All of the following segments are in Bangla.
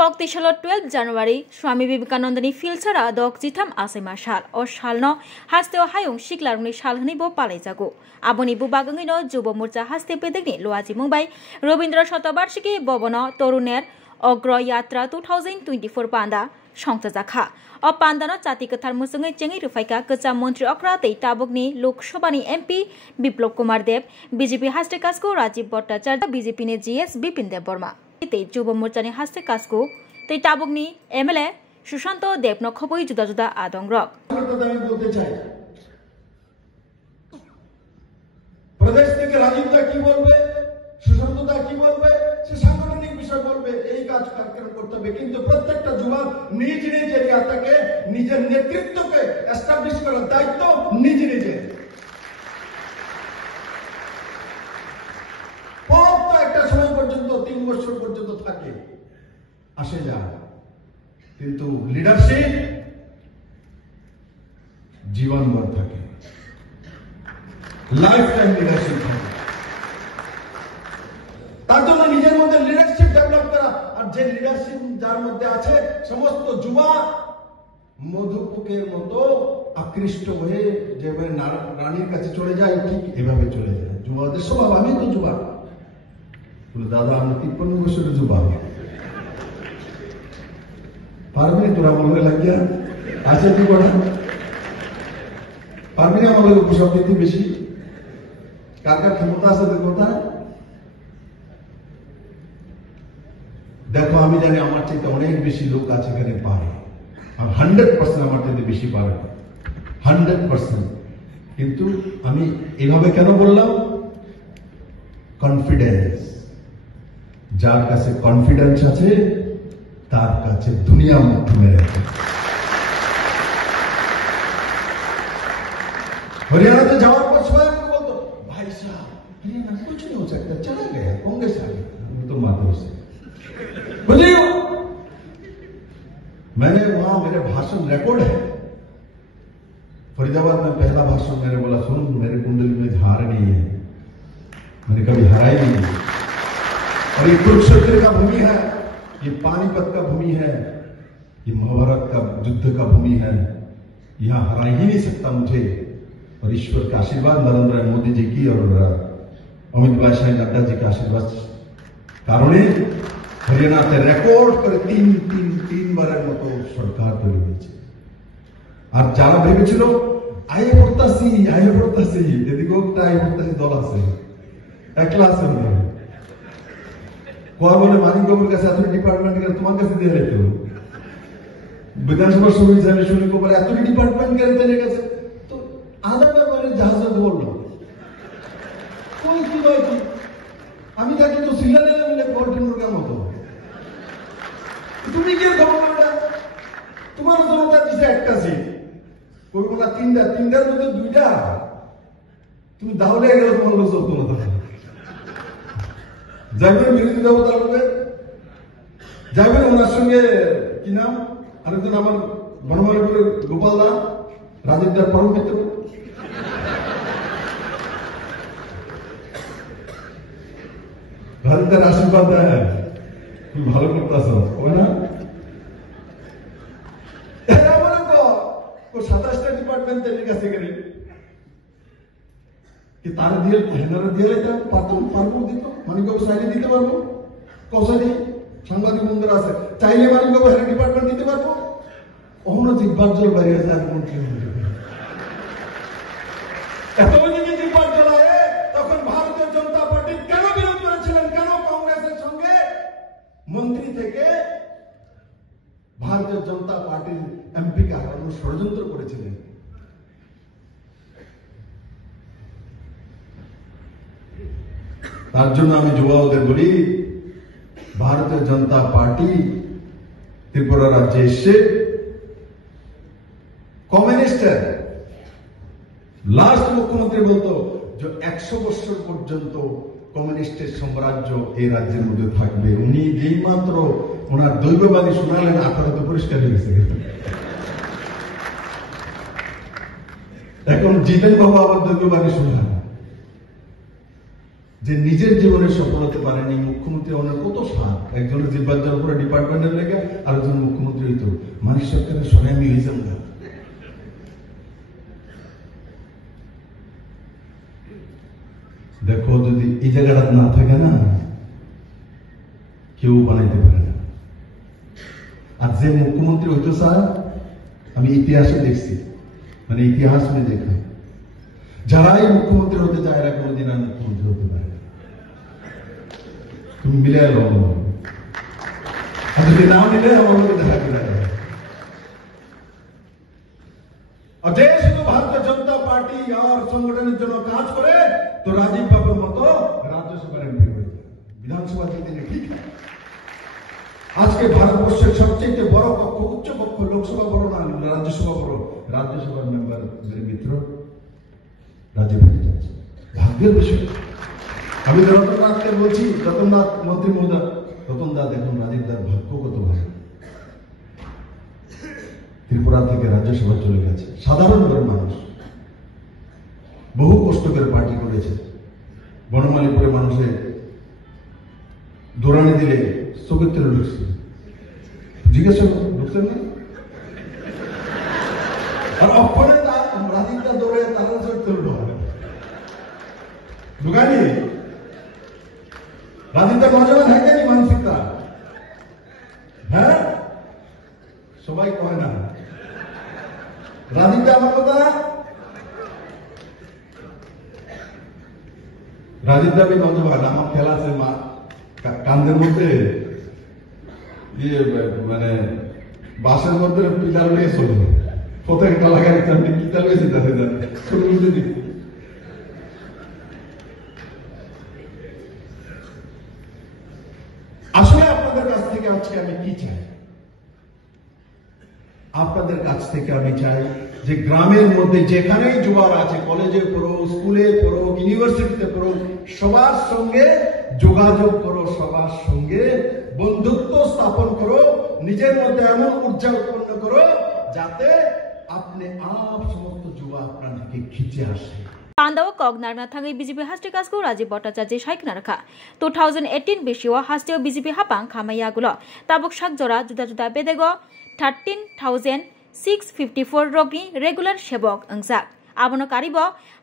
Kokti Shalot 12 January, Swami Vivekanandani Filsara Dog Jitam Asema Shal or Shalno Hasteo Hayung Shiklarni Shalhanibo Palezago. Aboni Bubagangino, Jubo Murza Haste Pedegni, Loazi Mumbai, Robindra Shotabarshiki, Bobono, Toruner, Ogro Yatra 2024 Panda, Shongta Zakha. O Pandano Chatikatar Musungi Chengi Rufaika, Kacha Montri Okrate, Tabugni, Lok Shobani MP, Biplop Kumar Dev, BJP Haste Kasko, Rajiv Bhattacharya, BJP ne GS Bipin Dev Burma. Jubo Murchani Haste Kasko, the Tabugni, MLA, Shushanto Dev no Khoboi Juda Juda Adong Rock. প্রদেশ থেকে রাজীবদা কি বলবে, সুশান্তদা কি বলবে, সে সাংগঠনিক বিষয় বলবে, এই কাজ কার্যক্রম করতে হবে। কিন্তু প্রত্যেকটা যুবক নিজ নিজ এরিয়াটাকে নিজের নেতৃত্বকে এস্টাবলিশ করার দায়িত্ব নিজ নিজের। তো একটা সময় পর্যন্ত 3 বছর পর্যন্ত থাকে, আসে যায়, কিন্তু লিডারশিপ জীবনভর থাকে, লাইফ টাইম লিডারশিপ থাকে। তার জন্য নিজের মধ্যে লিডারশিপ ডেভেলপ করা, আর যে লিডারশিপ যার মধ্যে আছে সমস্ত যুবা মধুপুকের মতো আকৃষ্ট হয়ে যেভাবে রানীর কাছে চলে যায়, ঠিক এভাবে চলে যায়। যুবাদের স্বভাব, আমি তো যুবা, দাদা আমি 53 বছরের যুবা, পারবি তোরা মনে লাগিয়া আছে তুই বড় পারবি না আমাদের উপসব দিতে বেশি, কার কার ক্ষমতা আছে কথা দেখো। আমি জানি আমার চাইতে অনেক বেশি লোক আছে এখানে পারে, আর 100% আমার চাইতে বেশি পারে, 100%। কিন্তু আমি এভাবে কেন বললাম? কনফিডেন্স, যার কাছে কনফিডেন্স আছে তার কাছে দুনিয়া মুখ মেরে রাখে। हरियाणा जाओ पर स्वयं को बोल दो भाई साहब हरियाणा कुछ नहीं हो सकता, चला गया कांग्रेस आ गई, तो माधव से बोलिए। मैंने वहां मेरे भाषण रिकॉर्ड है, फरीदाबाद में पहला भाषण मैंने बोला, सुन मेरे कुंडली में हार नहीं है, मैंने कभी हराई नहीं। और ये कुरुक्षेत्र का भूमि है, ये पानीपत का भूमि है, ये महाभारत का युद्ध का भूमि है, यहां हरा ही नहीं सकता मुझे। और ईश्वर का आशीर्वाद, नरेंद्र मोदी जी की और अमित भाई शाह नड्डा जी का आशीर्वाद कारणे हरियाणाते रेकर्ड করে তিনবারের মতো সরকার তৈরি হয়েছে। আর যারা ভেবেছিল আয়ে প্রত্যাশী এদিকেও একটা আয়ে প্রত্যাশী দল আছে, একলা আছে না, কয় বলে মানিকবাবুর কাছে এত ডিপার্টমেন্ট গেলে তোমার কাছে দিয়ে যেত, বিধানসভার সংবিধানে শুনে বলে এত ডিপার্টমেন্ট গেলে চলে গেছে, আধা ব্যাপারে জাহাজে বললো কি নয় কি, আমি তাকে তো সিলারে মিলে কঠিন রোগের মতো, তুমি কি খবর? তোমার জনতা দিছে একটা সিট, কবি বলা তিনটার মধ্যে 2টা, তুমি দাহলে গেলে তোমার লোক চলতো না। যাইবেন বিরোধী দেবতা লোকের, যাইবেন ওনার সঙ্গে কি নাম আরেকজন আমার বনমালীপুরের গোপাল দা, রাজীব দার পরম মিত্র, রাজীবদার আশীর্বাদ দেয়, তুমি ভালো করতেছো না? 27টা ডিপার্টমেন্ট তৈরি কাছে গেলে তারা দিয়ে হেনারা দিয়ে পারবো দিত, মানিকবাবু চাইলে দিতে পারবো, কসাই সাংবাদিক বন্ধুরা আছে, চাইলে মানিকবাবু হেনা ডিপার্টমেন্ট দিতে পারবো, অন্য জিব্বার জল বাইরে যায় মন্ত্রী এত যদি জিব্বার জলায়, তখন ভারতীয় জনতা পার্টি কেন বিরোধ করেছিলেন? কেন কংগ্রেসের সঙ্গে মন্ত্রী থেকে ভারতীয় জনতা পার্টির এমপিকে হারানোর ষড়যন্ত্র করেছিলেন? তার জন্য আমি যুবকদের বলি, ভারতীয় জনতা পার্টি ত্রিপুরা রাজ্যে এসে কমিউনিস্টের লাস্ট মুখ্যমন্ত্রী বলতো যে 100 বছর পর্যন্ত কমিউনিস্টের সাম্রাজ্য এই রাজ্যের মধ্যে থাকবে। উনি যেই মাত্র ওনার দৈববাণী শোনালেন, আঠারো তো পরিষ্কার হয়ে গেছে। এখন জিতেন বাবু আবার দৈববাণী শোনালেন, যে নিজের জীবনে সফল হতে পারেনি, মুখ্যমন্ত্রী অনেক কত সাত, একজনের জিব্বার উপরে ডিপার্টমেন্টের লেগে আর একজন মুখ্যমন্ত্রী হইতো, মানিক সরকারের সঙ্গে আমি হয়ে যাবো। দেখো যদি এই জায়গাটা না থাকে না, কেউ বানাইতে পারে না। আর যে মুখ্যমন্ত্রী হইতো স্যার, আমি ইতিহাসে দেখছি, মানে ইতিহাস में देखा, যারাই মুখ্যমন্ত্রী হতে চায় এরা কোনোদিন আর মুখ্যমন্ত্রী হতে পারে না। তুমি মিলে লো, যদি না মিলে আমাকে দেখা করে। আর যে শুধু ভারতীয় জনতা পার্টি আর সংগঠনের জন্য কাজ করে, তো রাজীব বাবুর মতো রাজ্যসভার এমপি হয়ে যায়, বিধানসভা জিতে ঠিক আছে। আজকে ভারতবর্ষের সবচেয়ে বড় পক্ষ, উচ্চ পক্ষ, লোকসভা বড় না রাজ্যসভা বড়, রাজ্যসভার মেম্বার মেরে মিত্র রাজীব হয়ে যাচ্ছে, ভাগ্যের বিষয়। আমি রতননাথকে বলছি, রতননাথ মন্ত্রী মহোদয়, রতনদা দেখুন রাজীবদার ভাগ্য কত ভালো, ত্রিপুরা থেকে রাজ্যসভা চলে গেছে। সাধারণ ঘরের মানুষ, বহু কষ্ট করে পার্টি করেছে। বনমালীপুরে মানুষে দৌড়ানি দিলে চোখের ঢুকছে, জিজ্ঞাসা ঢুকছেন না? আর অক্ষরে রাজীবদা দৌড়ে তারা চোখ ঢুকানি। রাজীবদা নজর থাকে নি মানসিকতা, হ্যাঁ সবাই কয় না। রাজীবদা আমার কথা, রাজীবদা भी নজর, আমার খেলা আছে মা কান্দের মধ্যে মানে বাসের মধ্যে পিলার নিয়ে চলো, প্রত্যেকটা লাগাই পিলার নিয়ে যেতে ছোট দিচ্ছি। আসলে আপনাদের কাছ থেকে আজকে আমি কি চাই? আপনাদের কাছ থেকে আমি চাই যে গ্রামের মধ্যে যেখানেই যুবক আছে, কলেজে পড়ো, স্কুলে পড়ো, ইউনিভার্সিটিতে পড়ো, সবার সঙ্গে যোগাযোগ করো, সবার সঙ্গে বন্ধুত্ব স্থাপন করো, নিজের মধ্যে এমন ঊর্জা উৎপন্ন করো যাতে আপনি আপ সমস্ত যুবা আপনার দিকে খিচে আসে। पांदाव कग नारना थांगै बीजेपी हास्टे कासको राजीव भट्टाचार्य साइकना रखा 2018 बेसिव हास्टेव बीजेपी हापां खामायागुलो ताबुक साकजरा जुदा जुदा बेदेगो 13,654 रोगनी रेगुलार सेबक अंगजाक आबनो कारिब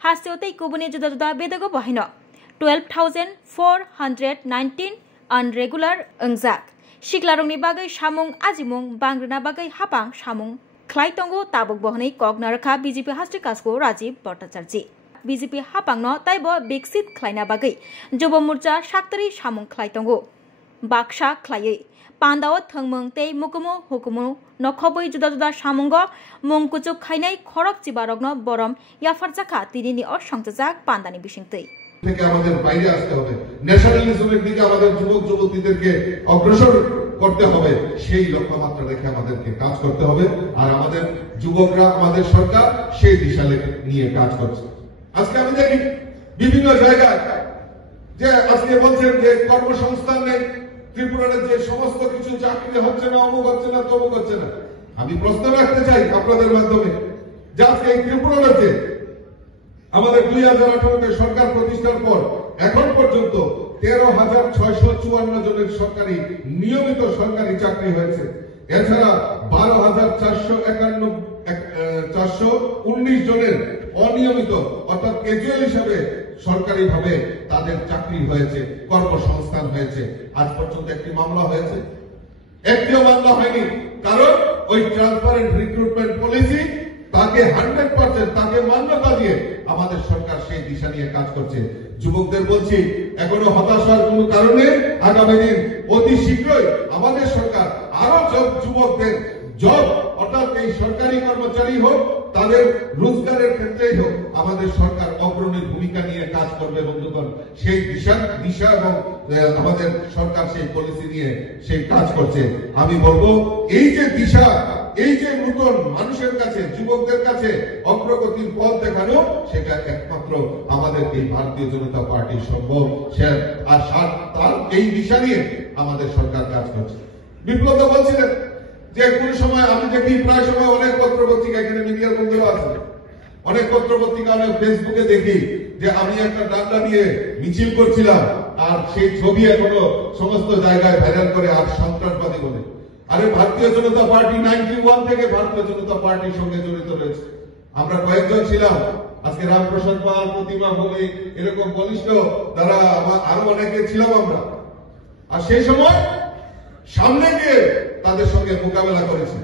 हास्टेव तैकुबुनि जुदा जुदा बेदेगो बहायनो 12,419 अनरेगुलार अंगजाक सिक्लारंनि बागै सामुं आजिमुं बांग्रिना बागै हापां सामुं ख्लाइतंगो ताबुक बहनै कग नारखा बीजेपी हास्टे कासको राजीव भट्टाचार्य बीजेपी हापांनो ताइबो विकसित ख्लाइना बागै जुब मोर्चा साक्तरी सामुं ख्लाइतंगो बाक्सा ख्लायै पान्दाव थंमों तै मुकुमु हुकुमु नखबै जुदा जुदा सामुंगो मुंकुचुक खाइनाय खरक चिबारगनो बरम याफारजाखा तिनिनि असंजाक पान्दानि बिसिंतै থেকে আমাদের বাইরে আসতে হবে, ন্যাশনালিজমের দিকে আমাদের যুবক যুবতীদেরকে অগ্রসর করতে হবে, সেই লক্ষ্যমাত্রা রেখে আমাদেরকে কাজ করতে হবে। আর আমাদের যুবকরা, আমাদের সরকার সেই দিশা নিয়ে কাজ করছে। আজকে আমি দেখি বিভিন্ন জায়গায় যে আজকে বলছেন যে কর্মসংস্থান নেই, ত্রিপুরার যে সমস্ত কিছু চাকরি হচ্ছে না, অমুক হচ্ছে না, তমুক হচ্ছে না। আমি প্রশ্ন রাখতে চাই আপনাদের মাধ্যমে যে আজকে এই ত্রিপুরার যে আমাদের 2018 সরকার প্রতিষ্ঠার পর এখন পর্যন্ত 13,654 জনের সরকারি নিয়মিত সরকারি চাকরি হয়েছে। এছাড়া 12,419 জনের অনিয়মিত অর্থাৎ ক্যাজুয়াল হিসাবে সরকারি ভাবে তাদের চাকরি হয়েছে, কর্মসংস্থান হয়েছে। আজ পর্যন্ত একটি মামলা হয়েছে? একটিও মামলা হয়নি। কারণ ওই ট্রান্সপারেন্ট রিক্রুটমেন্ট পলিসি তাকে 100% তাকে মান্যতা দিয়ে আমাদের সরকার সেই দিশা নিয়ে কাজ করছে। যুবকদের বলছি, এখনো হতাশার কোনো কারণে আগামী দিন অতি শীঘ্রই আমাদের সরকার আরো যুবকদের জব অর্থাৎ এই সরকারি কর্মচারী হোক, তাদের রোজগারের ক্ষেত্রেই হোক, আমাদের সরকার অগ্রণী ভূমিকা নিয়ে কাজ করবে। বন্ধুগণ, সেই দিশা এবং আমাদের সরকার সেই পলিসি নিয়ে সেই কাজ করছে। আমি বলবো এই যে দিশা, এই যে নতুন মানুষের কাছে, যুবকদের কাছে অগ্রগতির পথ দেখানো, সেটা একমাত্র আমাদের এই ভারতীয় জনতা পার্টি সম্ভব। আর তার এই দিশা নিয়ে আমাদের সরকার কাজ করছে। বিপ্লব বলছিলেন যে কোন সময় আমি দেখি প্রায় সময় অনেক পত্রপত্রিকা, এখানে মিডিয়ার বন্ধুরা আছে, অনেক পত্রপত্রিকা, অনেক ফেসবুকে দেখি যে আমি একটা ডান্ডা নিয়ে মিছিল করছিলাম আর সেই ছবি এখনো সমস্ত জায়গায় ভাইরাল করে আর সন্ত্রাসবাদী বলে। আরে ভারতীয় জনতা পার্টি 91 থেকে ভারতীয় জনতা পার্টির সঙ্গে জড়িত রয়েছে। আমরা কয়েকজন ছিলাম, আজকে রামপ্রসাদ পাল, প্রতিমা ভৌমিক, এরকম বলিষ্ঠ তারা আরো অনেকে ছিলাম আমরা। আর সেই সময় সামনে গিয়ে তাদের সঙ্গে মোকাবেলা করেছি,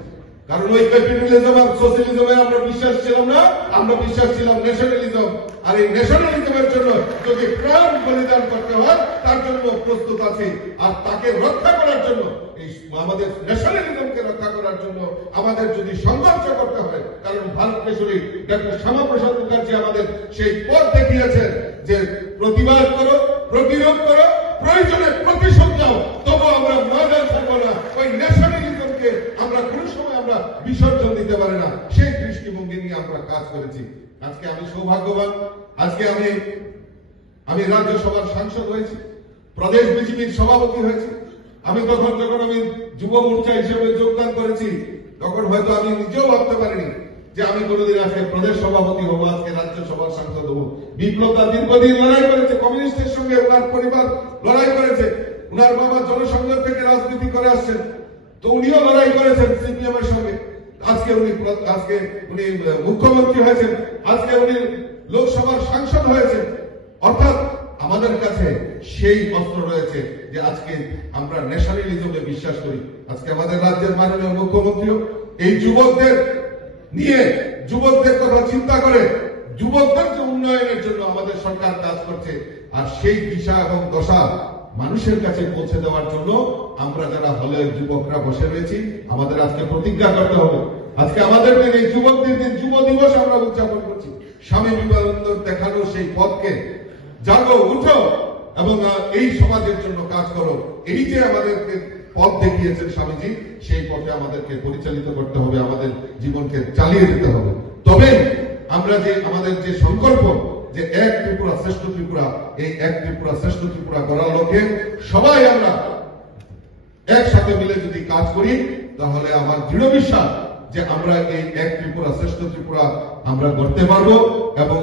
কারণ ওই ক্যাপিটালিজম আর সোশ্যালিজমে আমরা বিশ্বাস ছিলাম না, আমরা বিশ্বাস ছিলাম ন্যাশনালিজম। আর এই ন্যাশনালিজমের জন্য যদি প্রাণ বলিদান করতে হয় তার জন্য প্রস্তুত আছি। আর তাকে রক্ষা করার জন্য, এই আমাদের ন্যাশনালিজমকে রক্ষা করার জন্য আমাদের যদি সংঘর্ষ করতে হয়, কারণ ভারত কেশরী ডক্টর শ্যামাপ্রসাদ মুখার্জি আমাদের সেই পথ দেখিয়েছেন যে প্রতিবাদ করো, প্রতিরোধ করো, প্রয়োজনে প্রতিশোধ নাও, তবু আমরা ময়দান থাকবো না। ওই ন্যাশনালিজমকে আমরা কোন সময় আমরা বিসর্জন দিতে পারি না, সেই দৃষ্টিভঙ্গি নিয়ে আমরা কাজ করেছি। আজকে আমি সৌভাগ্যবান, আজকে আমি রাজ্যসভার সাংসদ হয়েছি, প্রদেশ বিজেপির সভাপতি হয়েছি। আমি যখন আমি যুব মোর্চা হিসেবে যোগদান করেছি, তখন হয়তো আমি নিজেও ভাবতে পারিনি যে আমি কোনোদিন আজকে প্রদেশ সভাপতি হবো, আজকে রাজ্যসভার সাংসদ হবো। বিপ্লবটা দীর্ঘদিন লড়াই করেছে, কমিউনিস্টের সঙ্গে ওনার পরিবার লড়াই করেছে। উনার বাবা জনসংযোগ থেকে রাজনীতি করে আসছেন, তো উনিও লড়াই করেছেন সিপিএম এর সঙ্গে। আজকে উনি মুখ্যমন্ত্রী হয়েছেন, আজকে উনি লোকসভার সাংসদ হয়েছেন। অর্থাৎ আমাদের কাছে সেই অস্ত্র রয়েছে যে আজকে আমরা ন্যাশনালিজমে বিশ্বাস করি। আজকে আমাদের রাজ্যের মাননীয় মুখ্যমন্ত্রীও এই যুবকদের নিয়ে, যুবকদের কথা চিন্তা করে, যুবকদের যে উন্নয়নের জন্য আমাদের সরকার কাজ করছে। আর সেই দিশা এবং দশা মানুষের কাছে পৌঁছে দেওয়ার জন্য আমরা যারা হলের যুবকরা বসে রয়েছি, আমাদের আজকে প্রতিজ্ঞা করতে হবে। আজকে আমাদের দিন, এই যুবকদের দিন, যুব দিবস আমরা উদযাপন করছি। স্বামী বিবেকানন্দ দেখানো সেই পথকে জাগো, উঠো এবং এই সমাজের জন্য কাজ করো। এই যে আমাদেরকে পথ দেখিয়েছেন স্বামীজি, সেই পথে আমাদেরকে পরিচালিত করতে হবে, আমাদের জীবনকে চালিয়ে যেতে হবে। তবে আমরা যে আমাদের যে সংকল্প যে এক ত্রিপুরা শ্রেষ্ঠ ত্রিপুরা, এই এক ত্রিপুরা শ্রেষ্ঠ ত্রিপুরা করার লক্ষ্যে সবাই আমরা একসাথে মিলে যদি কাজ করি, তাহলে আমার দৃঢ় বিশ্বাস যে আমরা এই এক ত্রিপুরা শ্রেষ্ঠ ত্রিপুরা আমরা করতে পারবো এবং